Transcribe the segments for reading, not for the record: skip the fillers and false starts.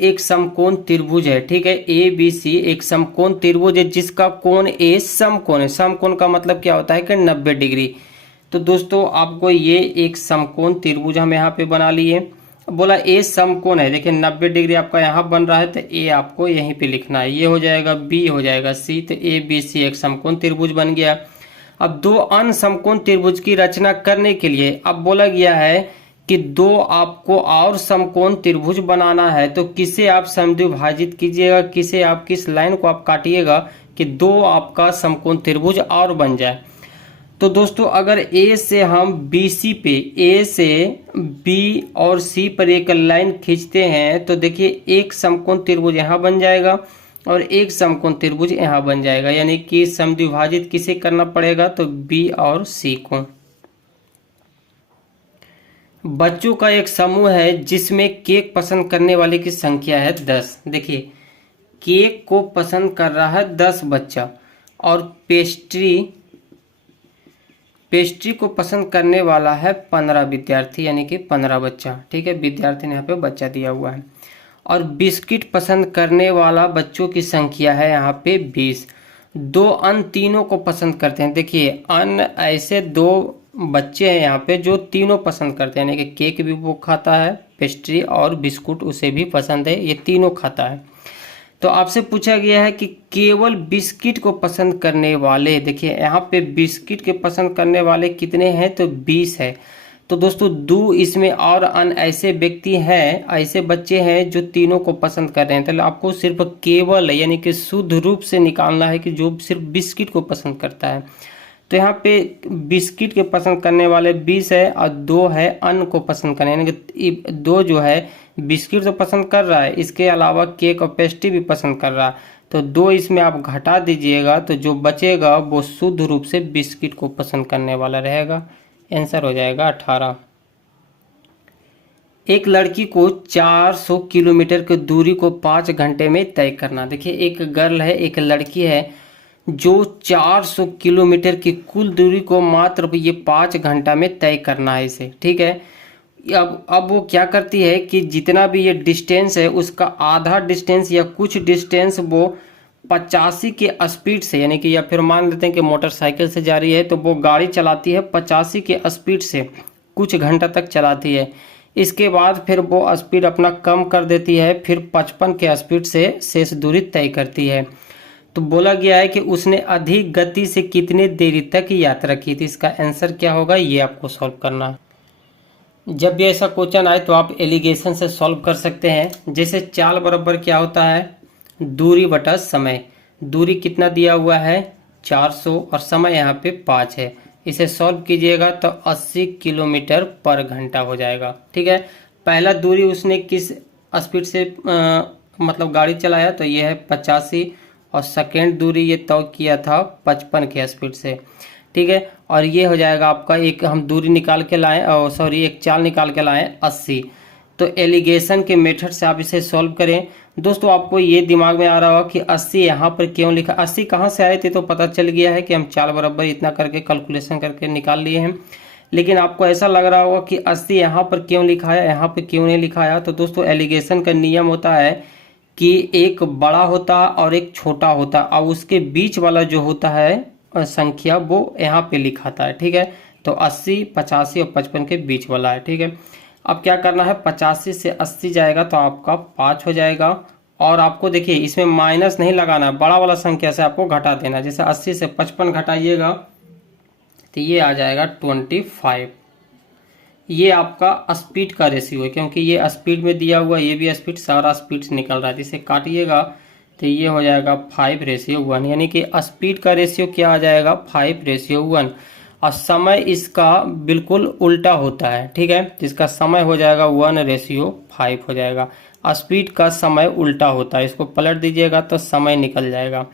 एक समकोण त्रिभुज है, ठीक है। ए बी सी एक समकोण त्रिभुज है जिसका कोण ए समकोण है। समकोण का मतलब क्या होता है कि 90 डिग्री। तो दोस्तों आपको ये एक समकोण त्रिभुज हम यहाँ पे बना लिए। बोला ए समकोण है, देखिए 90 डिग्री आपका यहाँ बन रहा है तो ए आपको यहीं पे लिखना है। ये हो जाएगा बी, हो जाएगा सी, तो ए बी सी एक समकोण त्रिभुज बन गया। अब दो अन्य समकोण त्रिभुज की रचना करने के लिए अब बोला गया है कि दो आपको और समकोण त्रिभुज बनाना है, तो किसे आप समद्विभाजित कीजिएगा, किसे आप किस लाइन को आप काटिएगा कि दो आपका समकोण त्रिभुज और बन जाए। तो दोस्तों अगर ए से हम बी सी पे, ए से बी और सी पर एक लाइन खींचते हैं तो देखिए एक समकोण त्रिभुज यहाँ बन जाएगा और एक समकोण त्रिभुज यहाँ बन जाएगा। यानी कि समद्विभाजित किसे करना पड़ेगा, तो बी और सी को। बच्चों का एक समूह है जिसमें केक पसंद करने वाले की संख्या है 10। देखिए केक को पसंद कर रहा है 10 बच्चा और पेस्ट्री को पसंद करने वाला है 15 विद्यार्थी, यानी कि 15 बच्चा, ठीक है। विद्यार्थी ने यहाँ पे बच्चा दिया हुआ है। और बिस्किट पसंद करने वाला बच्चों की संख्या है यहाँ पे 20। दो अन्य तीनों को पसंद करते हैं। देखिए अन्य ऐसे दो बच्चे हैं यहाँ पे जो तीनों पसंद करते हैं, यानी कि केक भी वो खाता है, पेस्ट्री और बिस्कुट उसे भी पसंद है, ये तीनों खाता है। तो आपसे पूछा गया है कि केवल बिस्किट को पसंद करने वाले, देखिए यहाँ पे बिस्किट के पसंद करने वाले कितने हैं, तो 20 है। तो दोस्तों दो इसमें और अन्य ऐसे व्यक्ति हैं, ऐसे बच्चे हैं जो तीनों को पसंद कर रहे हैं। तो आपको सिर्फ केवल यानी कि शुद्ध रूप से निकालना है कि जो सिर्फ बिस्किट को पसंद करता है। तो यहाँ पे बिस्किट के पसंद करने वाले 20 है और 2 है अन्य को पसंद करने, यानी कि 2 जो है बिस्किट तो पसंद कर रहा है, इसके अलावा केक और पेस्ट्री भी पसंद कर रहा है। तो 2 इसमें आप घटा दीजिएगा तो जो बचेगा वो शुद्ध रूप से बिस्किट को पसंद करने वाला रहेगा। आंसर हो जाएगा 18। एक लड़की को 400 किलोमीटर की दूरी को 5 घंटे में तय करना। देखिए एक गर्ल है, एक लड़की है जो 400 किलोमीटर की कुल दूरी को मात्र ये 5 घंटा में तय करना है इसे, ठीक है। अब वो क्या करती है कि जितना भी ये डिस्टेंस है उसका आधा डिस्टेंस या कुछ डिस्टेंस वो 85 के स्पीड से, यानी कि या फिर मान लेते हैं कि मोटरसाइकिल से जा रही है तो वो गाड़ी चलाती है 85 के स्पीड से कुछ घंटा तक चलाती है। इसके बाद फिर वो स्पीड अपना कम कर देती है, फिर 55 के स्पीड से शेष दूरी तय करती है। तो बोला गया है कि उसने अधिक गति से कितने देरी तक यात्रा की थी। इसका आंसर क्या होगा ये आपको सॉल्व करना है। जब भी ऐसा क्वेश्चन आए तो आप एलिगेशन से सॉल्व कर सकते हैं। जैसे चाल बराबर क्या होता है, दूरी बटा समय। दूरी कितना दिया हुआ है 400 और समय यहाँ पे 5 है। इसे सॉल्व कीजिएगा तो 80 किलोमीटर पर घंटा हो जाएगा, ठीक है। पहला दूरी उसने किस स्पीड से मतलब गाड़ी चलाया तो ये है 85 और सेकेंड दूरी ये तय किया था 55 के स्पीड से, ठीक है। और ये हो जाएगा आपका एक हम दूरी निकाल के लाएं और सॉरी एक चाल निकाल के लाएं 80। तो एलिगेशन के मेथड से आप इसे सॉल्व करें। दोस्तों आपको ये दिमाग में आ रहा होगा कि 80 यहाँ पर क्यों लिखा, 80 कहाँ से आए थे, तो पता चल गया है कि हम चाल बराबर इतना करके कैलकुलेशन करके निकाल लिए हैं। लेकिन आपको ऐसा लग रहा होगा कि 80 यहाँ पर क्यों लिखा है, यहाँ पर क्यों नहीं लिखा है। तो दोस्तों एलिगेशन का नियम होता है कि एक बड़ा होता है और एक छोटा होता है और उसके बीच वाला जो होता है संख्या वो यहाँ पे लिखाता है, ठीक है। तो 80, 85 और 55 के बीच वाला है, ठीक है। अब क्या करना है 85 से 80 जाएगा तो आपका 5 हो जाएगा। और आपको देखिए इसमें माइनस नहीं लगाना है, बड़ा वाला संख्या से आपको घटा देना। जैसे 80 से 55 घटाइएगा तो ये आ जाएगा 25। ये आपका स्पीड का रेशियो है क्योंकि ये स्पीड में दिया हुआ, ये भी स्पीड, सारा स्पीड से निकल रहा है। जिसे काटिएगा तो ये हो जाएगा 5:1, यानी कि स्पीड का रेशियो क्या आ जाएगा 5:1। और समय इसका बिल्कुल उल्टा होता है, ठीक है। जिसका समय हो जाएगा 1:5 हो जाएगा। स्पीड का समय उल्टा होता है, इसको पलट दीजिएगा तो समय निकल जाएगा।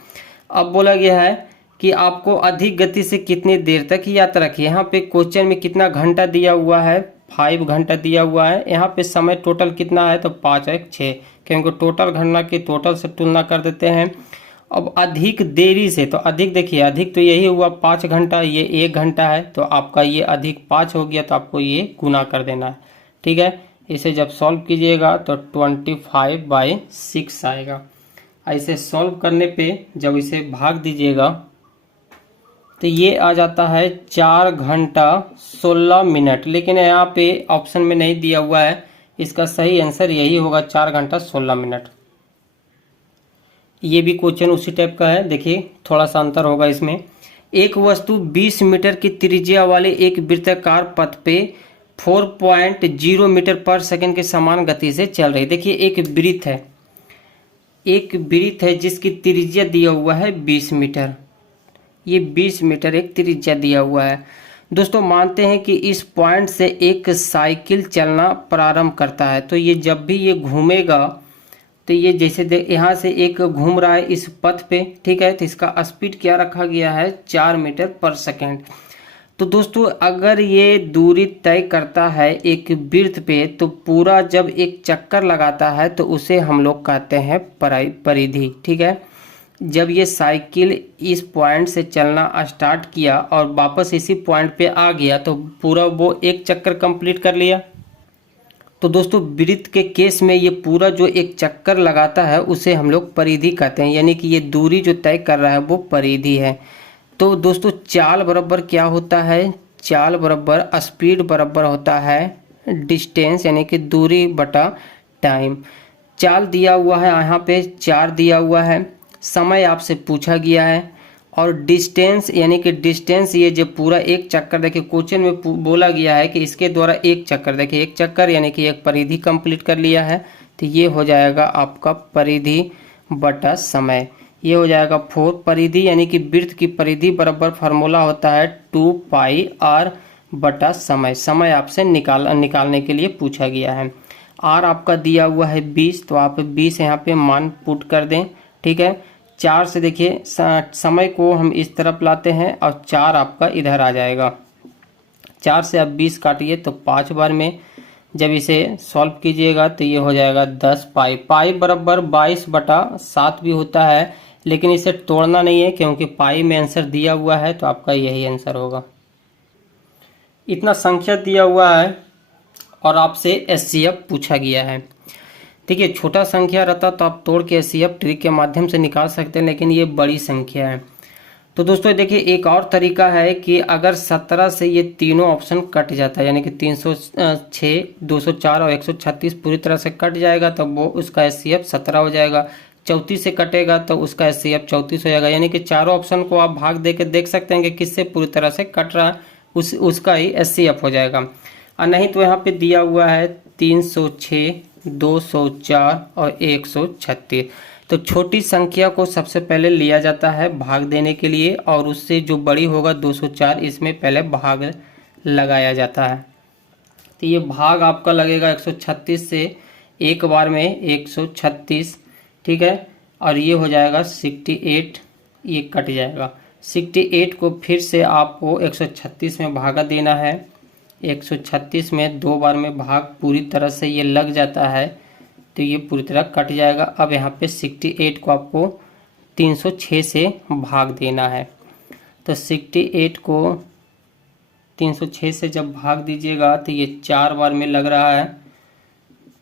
अब बोला गया है कि आपको अधिक गति से कितनी देर तक यात्रा की। यहाँ पे क्वेश्चन में कितना घंटा दिया हुआ है 5 घंटा दिया हुआ है। यहाँ पे समय टोटल कितना है तो 5 है 6, क्योंकि टोटल घंटा की टोटल से तुलना कर देते हैं। अब अधिक देरी से, तो अधिक देखिए अधिक तो यही हुआ 5 घंटा, ये 1 घंटा है तो आपका ये अधिक 5 हो गया तो आपको ये गुना कर देना है, ठीक है। इसे जब सॉल्व कीजिएगा तो 25/6 आएगा। ऐसे सॉल्व करने पे जब इसे भाग दीजिएगा तो ये आ जाता है 4 घंटा 16 मिनट, लेकिन यहाँ पे ऑप्शन में नहीं दिया हुआ है। इसका सही आंसर यही होगा, 4 घंटा 16 मिनट। ये भी क्वेश्चन उसी टाइप का है, देखिए थोड़ा सा अंतर होगा इसमें। एक वस्तु 20 मीटर की त्रिज्या वाले एक वृत्ताकार पथ पे 4.0 मीटर पर सेकंड के समान गति से चल रही। देखिए एक वृत्त है जिसकी त्रिज्या दिया हुआ है 20 मीटर। ये 20 मीटर एक त्रिज्या दिया हुआ है। दोस्तों मानते हैं कि इस पॉइंट से एक साइकिल चलना प्रारंभ करता है, तो ये जब भी ये घूमेगा तो ये जैसे यहाँ से एक घूम रहा है इस पथ पे, ठीक है, तो इसका स्पीड क्या रखा गया है 4 मीटर पर सेकेंड। तो दोस्तों अगर ये दूरी तय करता है एक वृत्त पे, तो पूरा जब एक चक्कर लगाता है तो उसे हम लोग कहते हैं परिधि, ठीक है। जब ये साइकिल इस पॉइंट से चलना स्टार्ट किया और वापस इसी पॉइंट पे आ गया तो पूरा वो एक चक्कर कंप्लीट कर लिया। तो दोस्तों वृत्त के केस में ये पूरा जो एक चक्कर लगाता है उसे हम लोग परिधि कहते हैं, यानी कि ये दूरी जो तय कर रहा है वो परिधि है। तो दोस्तों चाल बराबर क्या होता है, चाल बराबर स्पीड बराबर होता है डिस्टेंस, यानी कि दूरी बटा टाइम। चाल दिया हुआ है यहाँ पे 4 दिया हुआ है, समय आपसे पूछा गया है, और डिस्टेंस यानी कि डिस्टेंस ये जो पूरा एक चक्कर, देखिए क्वेश्चन में बोला गया है कि इसके द्वारा एक चक्कर, देखिए एक चक्कर यानी कि एक परिधि कंप्लीट कर लिया है, तो ये हो जाएगा आपका परिधि बटा समय। ये हो जाएगा 4 परिधि यानी कि वृत्त की परिधि बराबर फार्मूला होता है 2πr बटा समय। समय आपसे निकालने के लिए पूछा गया है। r आपका दिया हुआ है 20, तो आप 20 यहाँ पे मान पुट कर दें, ठीक है। 4 से देखिए समय को हम इस तरफ लाते हैं और 4 आपका इधर आ जाएगा। 4 से आप 20 काटिए तो 5 बार में जब इसे सॉल्व कीजिएगा तो ये हो जाएगा 10 पाई। पाई बराबर 22/7 भी होता है, लेकिन इसे तोड़ना नहीं है क्योंकि पाई में आंसर दिया हुआ है, तो आपका यही आंसर होगा। इतना संख्या दिया हुआ है और आपसे एचसीएफ पूछा गया है। देखिए छोटा संख्या रहता तो आप तोड़ के एचसीएफ ट्रिक के माध्यम से निकाल सकते हैं, लेकिन ये बड़ी संख्या है। तो दोस्तों देखिए एक और तरीका है कि अगर 17 से ये तीनों ऑप्शन कट जाता है, यानी कि 306, 204 और 136 पूरी तरह से कट जाएगा, तो वो उसका एचसीएफ 17 हो जाएगा। 34 से कटेगा तो उसका एचसीएफ 34 हो जाएगा। यानी कि चारों ऑप्शन को आप भाग दे के देख सकते हैं कि किससे पूरी तरह से कट रहा है, उसका ही एचसीएफ हो जाएगा। और नहीं तो यहाँ पे दिया हुआ है 306, 204 और 136। तो छोटी संख्या को सबसे पहले लिया जाता है भाग देने के लिए, और उससे जो बड़ी होगा 204 इसमें पहले भाग लगाया जाता है। तो ये भाग आपका लगेगा 136 से एक बार में 136, ठीक है, और ये हो जाएगा 68, ये कट जाएगा। 68 को फिर से आपको 136 में भागा देना है। 136 में 2 बार में भाग पूरी तरह से ये लग जाता है, तो ये पूरी तरह कट जाएगा। अब यहाँ पे 68 को आपको 306 से भाग देना है। तो 68 को 306 से जब भाग दीजिएगा तो ये 4 बार में लग रहा है,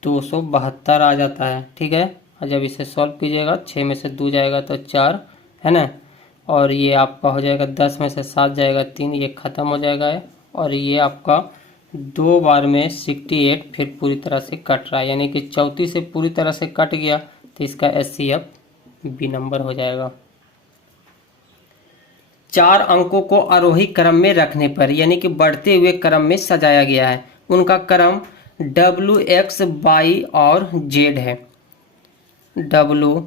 272 आ जाता है, ठीक है। और जब इसे सॉल्व कीजिएगा 6 में से 2 जाएगा तो 4 है ना, और ये आपका हो जाएगा 10 में से 7 जाएगा 3, ये ख़त्म हो जाएगा। और ये आपका 2 बार में 68 फिर पूरी तरह से कट रहा है, यानी कि 34 से पूरी तरह से कट गया, तो इसका एचसीएफ बी नंबर हो जाएगा। 4 अंकों को आरोही क्रम में रखने पर, यानी कि बढ़ते हुए क्रम में सजाया गया है, उनका क्रम W, X, Y और Z है। W,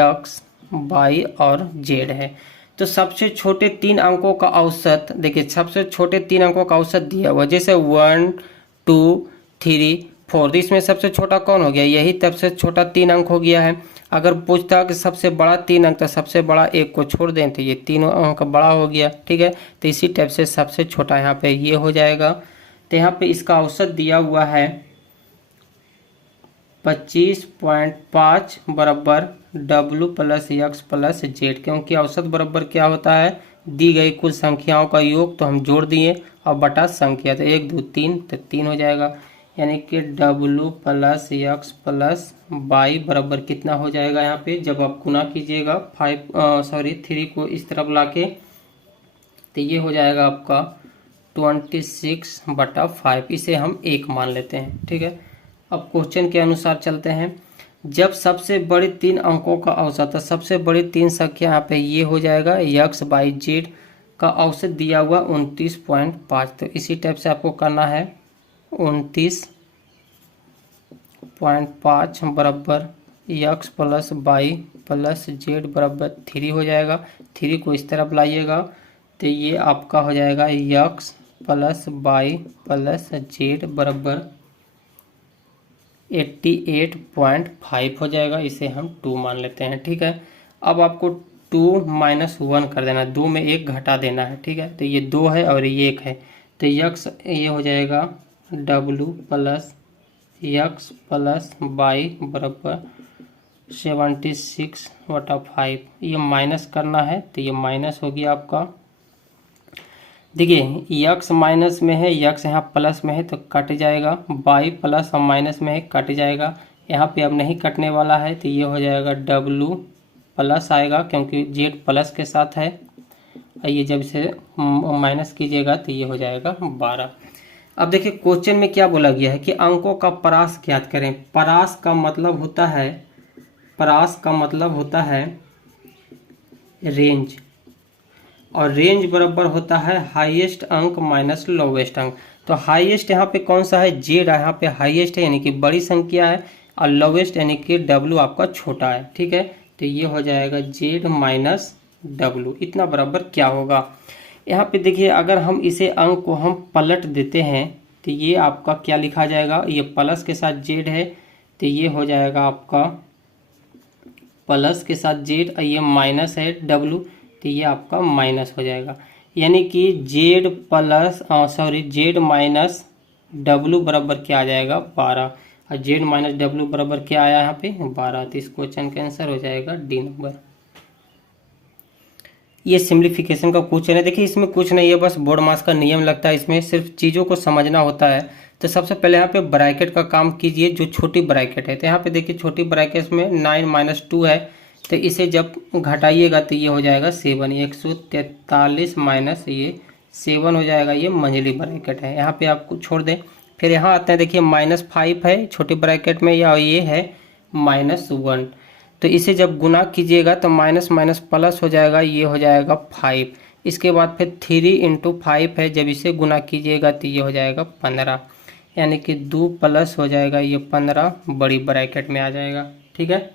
X, Y और Z है। तो सबसे छोटे 3 अंकों का औसत, देखिए सबसे छोटे 3 अंकों का औसत दिया हुआ, जैसे 1, 2, 3, 4, तो इसमें सबसे छोटा कौन हो गया, यही सबसे छोटा 3 अंक हो गया है। अगर पूछता कि सबसे बड़ा 3 अंक, तो सबसे बड़ा एक को छोड़ दें तो ये 3 अंक बड़ा हो गया, ठीक है। तो इसी टाइप से सबसे छोटा यहाँ पे ये हो जाएगा। तो यहाँ पे इसका औसत दिया हुआ है 25.5 बराबर W plus X plus Z, क्योंकि औसत बराबर क्या होता है, दी गई कुल संख्याओं का योग, तो हम जोड़ दिए और बटा संख्या, तो 1, 2, 3, तो 3 हो जाएगा। यानी कि W plus x plus y बराबर कितना हो जाएगा यहाँ पे, जब आप गुना कीजिएगा 3 को इस तरफ लाके, तो ये हो जाएगा आपका 26/5। इसे हम 1 मान लेते हैं। ठीक है, अब क्वेश्चन के अनुसार चलते हैं। जब सबसे बड़ी 3 अंकों का औसत, तो सबसे बड़ी 3 संख्या यहाँ पे ये हो जाएगा यक्स बाई जेड का औसत दिया हुआ 29.5। तो इसी टाइप से आपको करना है 29.5 बराबर x plus by plus Z बराबर 3 हो जाएगा। 3 को इस तरफ लाइएगा तो ये आपका हो जाएगा x plus by plus Z बराबर 88.5 हो जाएगा। इसे हम 2 मान लेते हैं। ठीक है, अब आपको 2 - 1 कर देना है, 2 में 1 घटा देना है। ठीक है, तो ये 2 है और ये 1 है, तो यक्स ये हो जाएगा W plus x plus by बराबर 76/5। ये माइनस करना है तो ये माइनस हो गया आपका। देखिए यक्स माइनस में है, यक्स यहाँ प्लस में है तो कट जाएगा, बाई प्लस और माइनस में है कट जाएगा। यहाँ पे अब नहीं कटने वाला है तो ये हो जाएगा W प्लस आएगा क्योंकि जेड प्लस के साथ है। ये जब इसे माइनस कीजिएगा तो ये हो जाएगा 12। अब देखिए क्वेश्चन में क्या बोला गया है कि अंकों का परास ज्ञात करें। परास का मतलब होता है रेंज, और रेंज बराबर होता है हाईएस्ट अंक माइनस लोवेस्ट अंक। तो हाईएस्ट यहाँ पे कौन सा है, जेड यहाँ पे हाईएस्ट है यानी कि बड़ी संख्या है, और लोवेस्ट यानी कि W आपका छोटा है। ठीक है, तो ये हो जाएगा जेड माइनस W। इतना बराबर क्या होगा, यहाँ पे देखिए अगर हम इसे अंक को हम पलट देते हैं तो ये आपका क्या लिखा जाएगा, ये प्लस के साथ जेड है तो ये हो जाएगा आपका प्लस के साथ जेड, और ये माइनस है W तो ये आपका माइनस हो जाएगा। यानी कि जेड माइनस W बराबर क्या आ जाएगा 12, और जेड माइनस W बराबर क्या आया यहाँ पे 12। तो इस क्वेश्चन का आंसर हो जाएगा डी नंबर। ये सिंप्लीफिकेशन का क्वेश्चन है। देखिए इसमें कुछ नहीं है, बस बोर्ड मास का नियम लगता है, इसमें सिर्फ चीज़ों को समझना होता है। तो सबसे पहले यहाँ पे ब्रैकेट का काम कीजिए, जो छोटी ब्रैकेट है। तो यहाँ पे देखिए छोटी ब्रैकेट में 9 - 2 है, तो इसे जब घटाइएगा तो ये हो जाएगा 7। 143 माइनस ये 7 हो जाएगा, ये मंझली ब्रैकेट है। यहाँ पे आपको छोड़ दें, फिर यहाँ आते हैं, देखिए -5 है छोटी ब्रैकेट में, या ये है -1। तो इसे जब गुना कीजिएगा तो माइनस माइनस प्लस हो जाएगा, ये हो जाएगा 5। इसके बाद फिर 3 × 5 है, जब इसे गुना कीजिएगा तो ये हो जाएगा 15, यानी कि 2 प्लस हो जाएगा ये 15 बड़ी ब्रैकेट में आ जाएगा। ठीक है,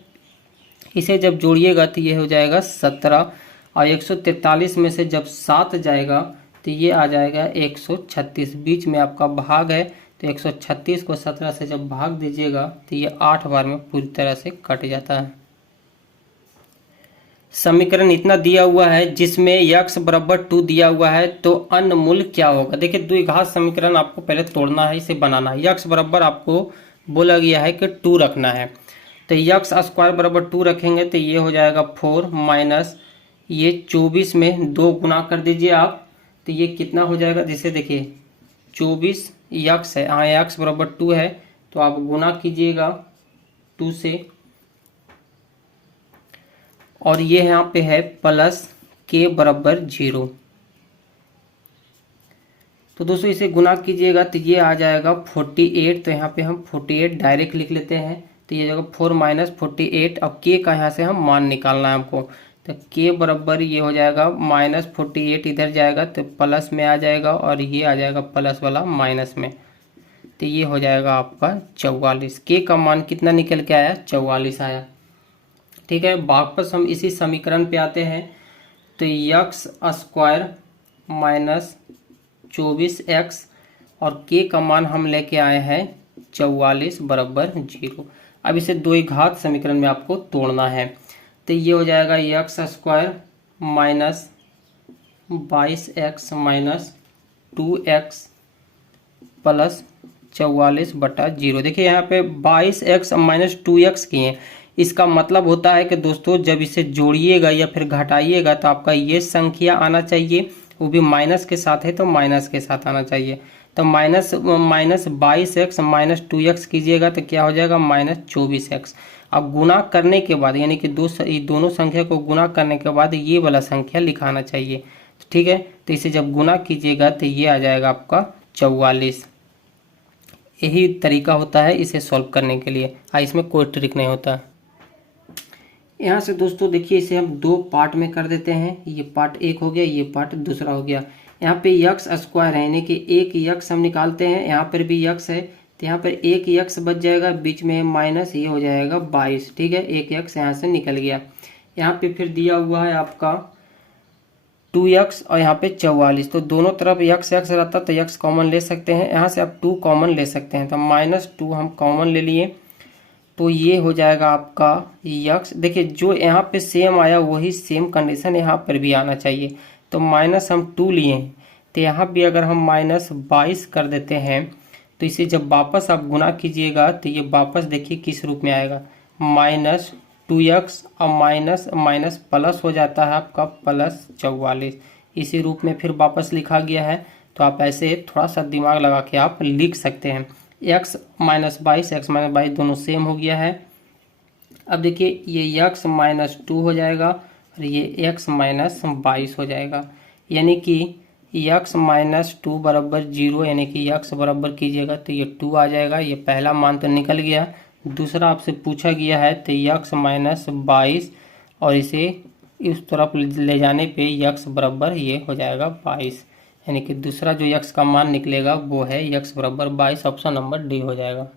इसे जब जोड़िएगा तो ये हो जाएगा 17, और 143 में से जब 7 जाएगा तो ये आ जाएगा 136। बीच में आपका भाग है तो 136 को 17 से जब भाग दीजिएगा तो ये 8 बार में पूरी तरह से कट जाता है। समीकरण इतना दिया हुआ है जिसमें यक्स बराबर 2 दिया हुआ है, तो अन्य मूल्य क्या होगा। देखिए द्विघात समीकरण आपको पहले तोड़ना है, इसे बनाना है। यक्स बराबर आपको बोला गया है कि 2 रखना है, तो यक्स स्क्वायर बराबर 2 रखेंगे तो ये हो जाएगा 4 माइनस ये 24 में 2 गुना कर दीजिए आप, तो ये कितना हो जाएगा। जैसे देखिए 24 यक्स है, हाँ यक्स बराबर 2 है, तो आप गुना कीजिएगा 2 से, और ये यहाँ पे है प्लस k बराबर 0। तो दोस्तों इसे गुना कीजिएगा तो ये आ जाएगा 48। तो यहाँ पे हम 48 डायरेक्ट लिख लेते हैं, तो ये जगह 4 - 48, अब k का यहाँ से हम मान निकालना है हमको, तो k बराबर ये हो जाएगा -48, इधर जाएगा तो प्लस में आ जाएगा, और ये आ जाएगा प्लस वाला माइनस में, तो ये हो जाएगा आपका 44। k का मान कितना निकल के आया, 44 आया। ठीक है, वापस हम इसी समीकरण पे आते हैं, तो यक्स स्क्वायर माइनस 24x और k का मान हम लेके आए हैं 44 बराबर 0। अब इसे द्विघात समीकरण में आपको तोड़ना है, तो ये हो जाएगा x square minus 22x minus 2x plus 44/0। देखिए यहाँ पे 22x माइनस 2x किए हैं, इसका मतलब होता है कि दोस्तों जब इसे जोड़िएगा या फिर घटाइएगा तो आपका ये संख्या आना चाहिए, वो भी माइनस के साथ है तो माइनस के साथ आना चाहिए। तो -22x माइनस 2x कीजिएगा तो क्या हो जाएगा -24x। अब गुना करने के बाद यानी कि दोनों संख्या को गुना करने के बाद ये वाला संख्या लिखाना चाहिए, ठीक है। तो इसे जब गुना कीजिएगा तो ये आ जाएगा आपका 44। यही तरीका होता है इसे सॉल्व करने के लिए, इसमें कोई ट्रिक नहीं होता। यहाँ से दोस्तों देखिए इसे हम दो पार्ट में कर देते हैं। ये पार्ट एक हो गया, ये पार्ट दूसरा हो गया। यहाँ पे यक्स स्क्वायर है यानी कि एक यक्स हम निकालते हैं, यहाँ पर भी यक्स है तो यहाँ पर एक यक्स बच जाएगा, बीच में माइनस, ये हो जाएगा 22, ठीक है। एक यक्स यहाँ से निकल गया। यहाँ पे फिर दिया हुआ है आपका 2x और यहाँ पे 44, तो दोनों तरफ यक्स यक्स रहता तो यक्स कॉमन ले सकते हैं, यहाँ से आप 2 कॉमन ले सकते हैं, तो -2 हम कॉमन ले लिए तो ये हो जाएगा आपका यक्स। देखिए जो यहाँ पे सेम आया वही सेम कंडीशन यहाँ पर भी आना चाहिए, तो माइनस हम 2 लिए हैं तो यहाँ भी अगर हम -22 कर देते हैं तो इसे जब वापस आप गुना कीजिएगा तो ये वापस देखिए किस रूप में आएगा, -2x और माइनस माइनस प्लस हो जाता है आपका +44, इसी रूप में फिर वापस लिखा गया है। तो आप ऐसे थोड़ा सा दिमाग लगा के आप लिख सकते हैं। x -22 x -22 दोनों सेम हो गया है। अब देखिए ये x -2 हो जाएगा और ये x -22 हो जाएगा, यानी कि x -2 बराबर 0, यानी कि x बराबर कीजिएगा तो ये 2 आ जाएगा। ये पहला मान तो निकल गया। दूसरा आपसे पूछा गया है तो x -22 और इसे इस तरफ ले जाने पे x बराबर ये हो जाएगा 22, यानी कि दूसरा जो x का मान निकलेगा वो है x बराबर 22। ऑप्शन नंबर डी हो जाएगा।